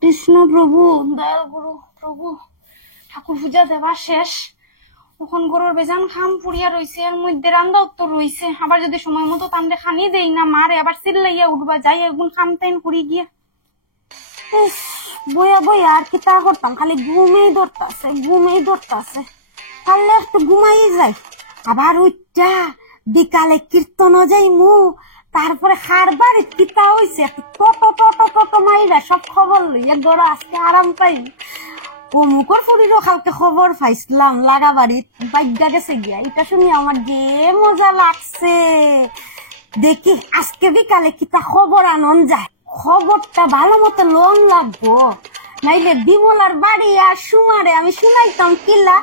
কৃষ্ণ প্রভু দয়াল গুরু প্রভু। ঠাকুর পূজা দেওয়া শেষ, এখন গরুর বেজান খাম পুড়িয়া রইছে, এর মধ্যে রান্না উত্তর রইছে। আবার যদি সময় মতো তান্ডে খানি দেই না মারে আবার চিল্লাইয়া উঠবা যাই এগুন খাম টাইম করি গিয়া বইয়া বইয়া আর কি তা করতাম, খালি ঘুমেই ধরতাছে। পারলে একটু ঘুমাই যাই, আবার উঠটা বিকালে কীর্তন যাইমু, তারপরে খারবার কিতা হইছে টোটো মাইরা সব খবর লইয়া গড় আজকে আরাম পাই। অমুকর ফুরিরও কালকে খবর পাইছিলাম লাগাবাড়িত বাইগা গেছে গিয়া, এটা শুনি আমার যে মজা লাগছে। দেখি আজকে বিকালে কিতা খবর আনন যায়, খবরটা ভালো মতো লোন লাগবো, নাইলে বিমলার বাড়ি আর সুমারে আমি শুনাইতাম কিলা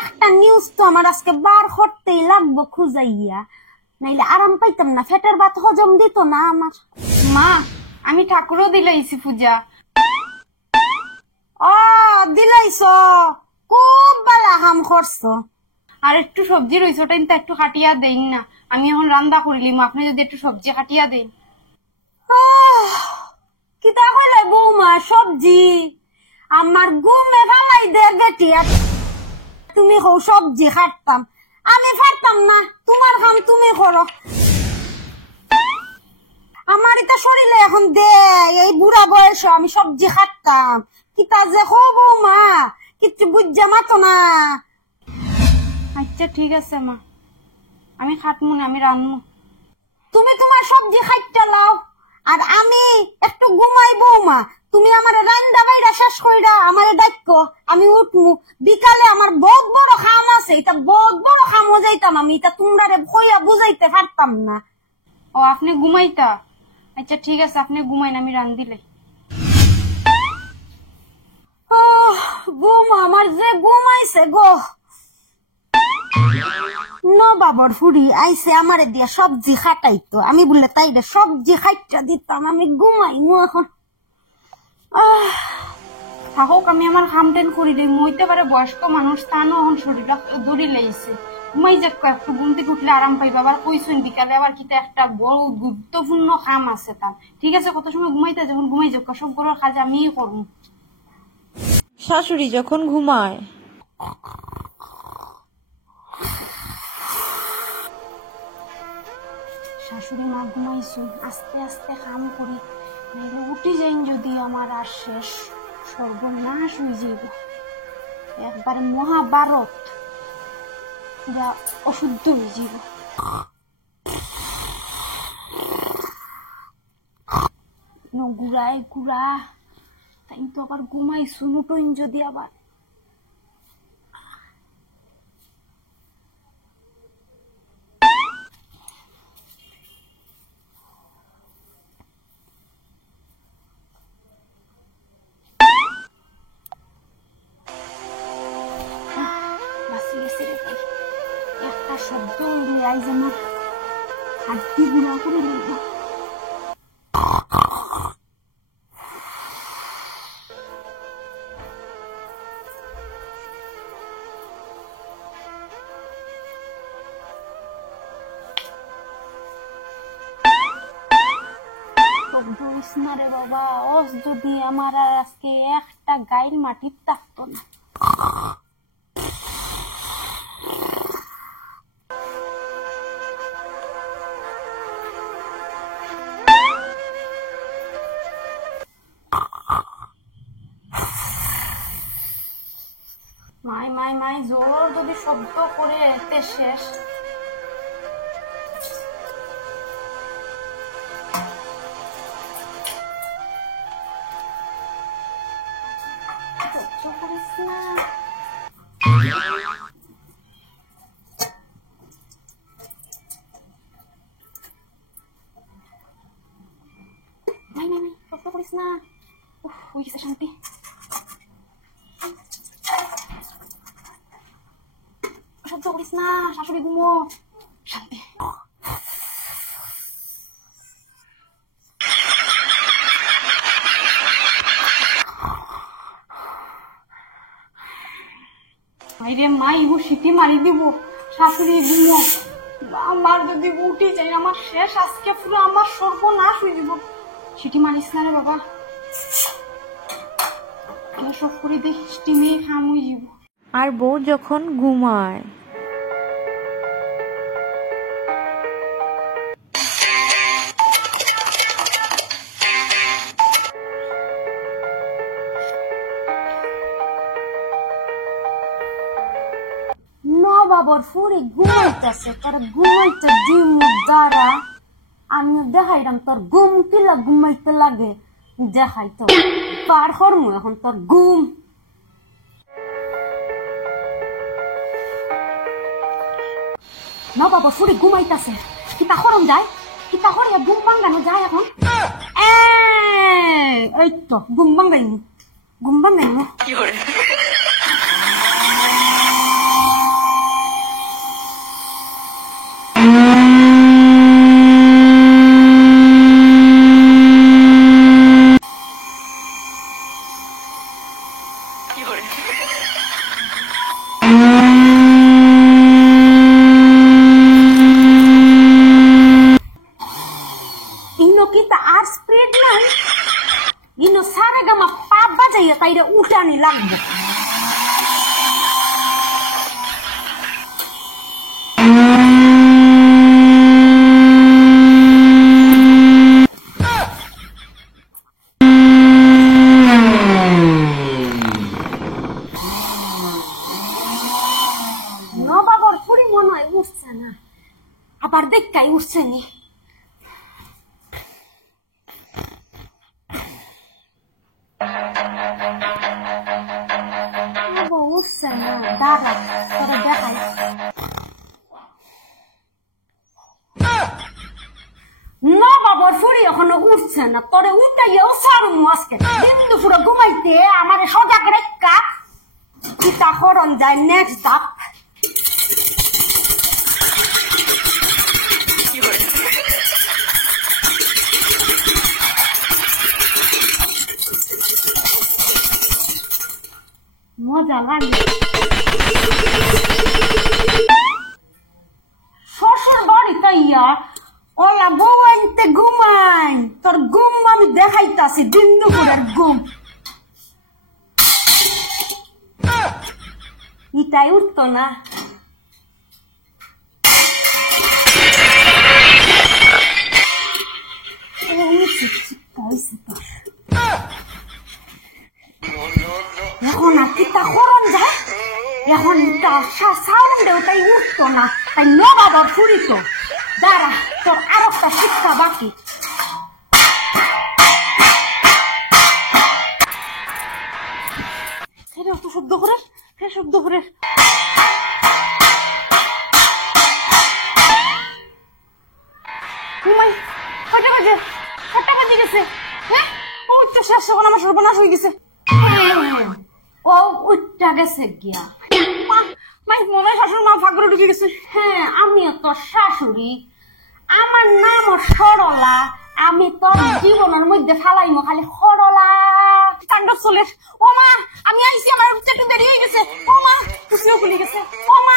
একটা নিউজ তো আমার আজকে বার করতেই লাগবো খুঁজাইয়া, নাইলে আরাম পাইতাম না, ফেটের ভাত হজম দিত না আমার। মা আমি ঠাকুরও দিলাইছি পূজা। ও দিলাইছ, খুব ভালো কাম করছো। আর একটু সবজি রইছে, ওটা কিন্তু একটু কাটিয়া দেন না, আমি এখন রান্না করিলিম, আপনি যদি একটু সবজি কাটিয়া দেন। কিতা কইলে বৌমা সবজি? আমার ঘুমে ফালাই দে বেটি, তুমি হও সবজি কাটতাম, আমি পারতাম না, তোমার কাম তুমি করো। আমার এটা শরীরে এখন দে, এই বুড়া বয়সে আমি সবজি কাটতাম, কিতা যে হব মা কিচ্ছু বুঝা মাতো না। আচ্ছা ঠিক আছে মা, আমি খাটমু না, আমি রান্নু। তুমি তোমার সবজি খাইটা লাও, আর আমি একটু ঘুমাই বৌমা, তুমি আমার রান্না বাইরা শেষ কইরা আমারে ডাকো, আমি উঠমু। বিকালে আমার বহুত বড় কাম আছে, এটা বহুত বড় কামও যাইতাম আমি, এটা তোমরা কইয়া বুঝাইতে পারতাম না। ও আপনি ঘুমাইতা? আচ্ছা ঠিক আছে, আপনি ঘুমাইন, আমি রান্দিলে। বৌমা আমার যে ঘুমাইছে গো। বাবার ফুড়ি আইসে আমারে দিয়া সবজি খাটাইতো, আমি বললে তাই সবজি খাইটা দিতাম, আমি ঘুমাইমু এখন। থাকুক, আমি আমার খামটেন করি দিই, মইতে পারে বয়স্ক মানুষ, তানো এখন শরীরটা দড়ি লেগেছে, ঘুমাই যাক, একটু ঘুম থেকে উঠলে আরাম পাইবা। আবার কইছেন বিকালে আবার কিতা একটা বড় গুরুত্বপূর্ণ কাম আছে তার। ঠিক আছে, কত সময় ঘুমাইতে, যখন ঘুমাই যাক, সব বড় কাজ আমিই করবো। শাশুড়ি যখন ঘুমায় শাশুড়ি মা ঘুমাইছুন, আস্তে আস্তে কাম করি, নাইলে উঠি যাইন যদি আমার আর শেষ, সর্বনাশ হয়ে যাইব, একবারে মহাভারত পুরা অশুদ্ধ হয়ে যাইব। গুড়াই গুড়া তাই তো আবার ঘুমাইছুন, উঠইন যদি আবার। একটা শব্দ আইজ আমার হাড্ডি গুঁড়া করে লইব। শব্দ হইস না রে বাবা, ওস যদি আমার আর আজকে একটা গাইল মাটির থাকতো না। মাই মাই মাই জোর যদি শব্দ করে এতে শেষ। করিস না, মাই মাই মাই শব্দ করিস না, হইছে শান্তি। শব্দ করিস না, শাশুড়ি ঘুমো, শান্তি। মাইরে মাই ও সিটি মারি দিব, শাশুড়ি ঘুমো। আমার যদি উঠি যাই আমার শেষ, আজকে পুরো আমার সর্বনাশ হয়ে যাব। সিটি মারিস না রে বাবা। এসব করে দেখি স্টিমে খামুই যাব। আর বউ যখন ঘুমায়। নবাবর ফুরে ঘুমাইতেছে, তোর ঘুমাইতে ডিম দ্বারা আমিও দেখাইলাম তোর ঘুম কিলা ঘুমাইতে লাগে, দেখাই তো পার করমু এখন তোর ঘুম। নবাবর ফুরে ঘুমাইতেছে, কিতা করম যায়, কিতা করিয়া ঘুম ভাঙ্গানো যায় এখন? এই তো ঘুম ভাঙ্গাইনি, ঘুম ভাঙ্গাইনি। আর স্পিড নাই ইনো সারে গামা পাপ বাজাইয়া তাইরে উঠানি লাগবে। নবাবর ফুরি মনে হয় উঠছে না, আবার দেখাই উঠছে নি। উঠছে না, দাঁড়া তোরা দেখাই। নবাবর ফুরি এখনো উঠছে না, তোরে উঠাইয়াও সারুম আজকে দিন দুপুরে ঘুমাইতে আমার সজাগ রেখা কিতা করন যায় নেক্সট ধাপ। মজা লাগে শ্বশুর বাড়িতে ইয়া ওলা বউ আনতে ঘুমাই, তোর ঘুম আমি দেখাইতাছি দিন দুপুরের ঘুম। ইটাই উঠতো না, এখন আর কিতা করন যায়, এখন সাউন্ড ওটাই উঠতো না, তাই নবাবর ফুরিত। দাঁড়া তোর আর একটা শিক্ষা বাকি। অত শব্দ করে শব্দ করে ঘুমাই। কয়টা বাজে? 7টা বাজে গেছে। হ্যাঁ ও তো শেষ, এখন আমার সর্বনাশ হয়ে গেছে। ও উঠটা গেছে গিয়া মনে হয় শাশুড়ি মা ফাঁকরে ঢুকে গেছে। হ্যাঁ আমিও তোর শাশুড়ি, আমার নাম সরলা, আমি তোর জীবনের মধ্যে ফালাইমো খালি সরলা কাণ্ড চলে। ও মা আমি আইসি, আমার একটু দেরি হয়ে গেছে। ও মা খুশিও খুলে গেছে। ও মা